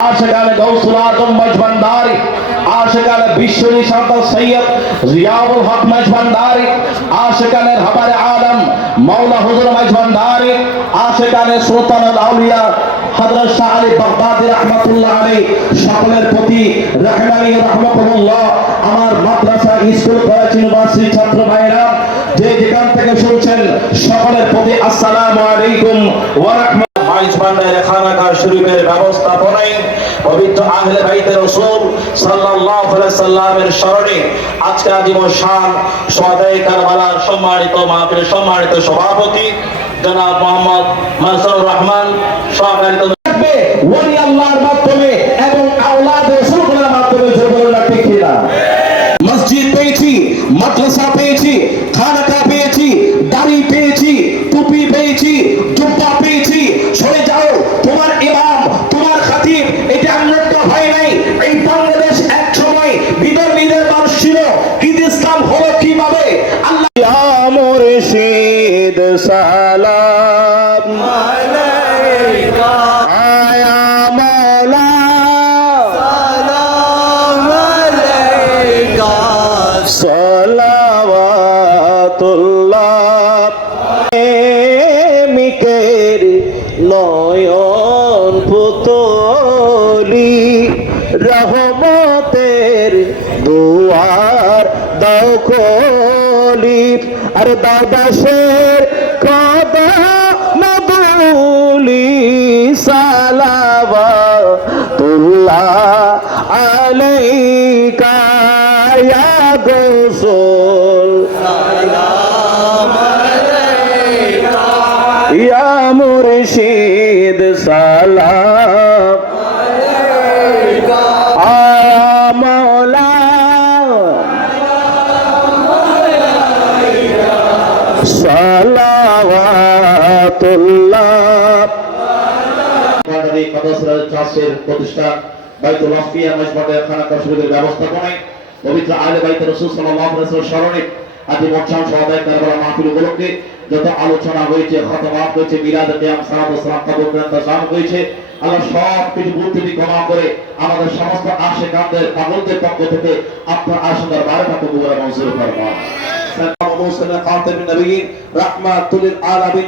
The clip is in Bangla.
আশেকানে গৌসুল আজম মজভান্ডারি আশেকানে বিশ্ব নিশান্ত সৈয়দ জিয়াউল হক মজভান্ডারি আশেকানে হাবারে আলম মাওলা হুজুর মজভান্ডারি আশেকানে সুলতানুল আউলিয়া হযরত শাহ আলী বাগদাদি রাহমাতুল্লাহ আলাইহি, সকলের প্রতি রহমানি রাহমাতুল্লাহ। আমার মাদ্রাসা, স্কুল, কলেজ, ইউনিভার্সিটি ছাত্র ভাইরা যে যেখান থেকে শুনছেন, সকলের প্রতি আসসালামু আলাইকুম ওয়া ভান্ডারে খানাকার শরীফের ব্যবস্থাপনায় পবিত্র আহলে বাইতে রাসূল সাল্লাল্লাহু আলাইহি সাল্লামের স্মরণে আজকে আদিম শান কারবালার সম্মানিত মাহফিলের সম্মানিত সভাপতি জনাব মোহাম্মদ মানসুর রহমান সহকারিত থাকবে ওলি আল্লাহর মাধ্যমে এবং আওলাদ রাসূলের মাধ্যমে ঠিক কিনা? মসজিদ পেয়েছি মাদ্রাসা পেয়েছি খানাকা পেয়েছি মুর্শিদ সালাম। আয়া মৌলা। সালাওয়াতুল্লাহ। মিকের নয়ন পুতলি রহমতের দুয়ার দাও কলি আর দাদাসের কদা মদুলি সালাওয়াতুল্লাহ আলাইকা ইয়া গোসল। ইয়া মুর্শিদ সালাম। মাদানী মাদ্রাসার ট্রাস্টের প্রতিষ্ঠান বাইতুল ওয়াফিয়া মসজিদের খানাকা শরীফের ব্যবস্থাপনায় পবিত্র আলে বাইত রাসূল সাল্লাল্লাহু আলাইহি ওয়াসাল্লামের স্মরণে আজ মোটসান সহায়ক কারবালা মাহফিল উপলক্ষে যত আলোচনা হয়েছে, খতমাত হয়েছে, মিলাদ কিয়াম, সালাত সালাম কবর ইন্তজাম হয়েছে, আল্লাহ সব কিছু ভুল ক্ষমা করে আমাদের সমস্ত আশেকানদের পাগলদের পক্ষ থেকে আপনার আশীর্বাদ বারকাত কবুল মঞ্জুর ফরমান মাবুসুল খাতাম নবী রহমাতুল আলামিন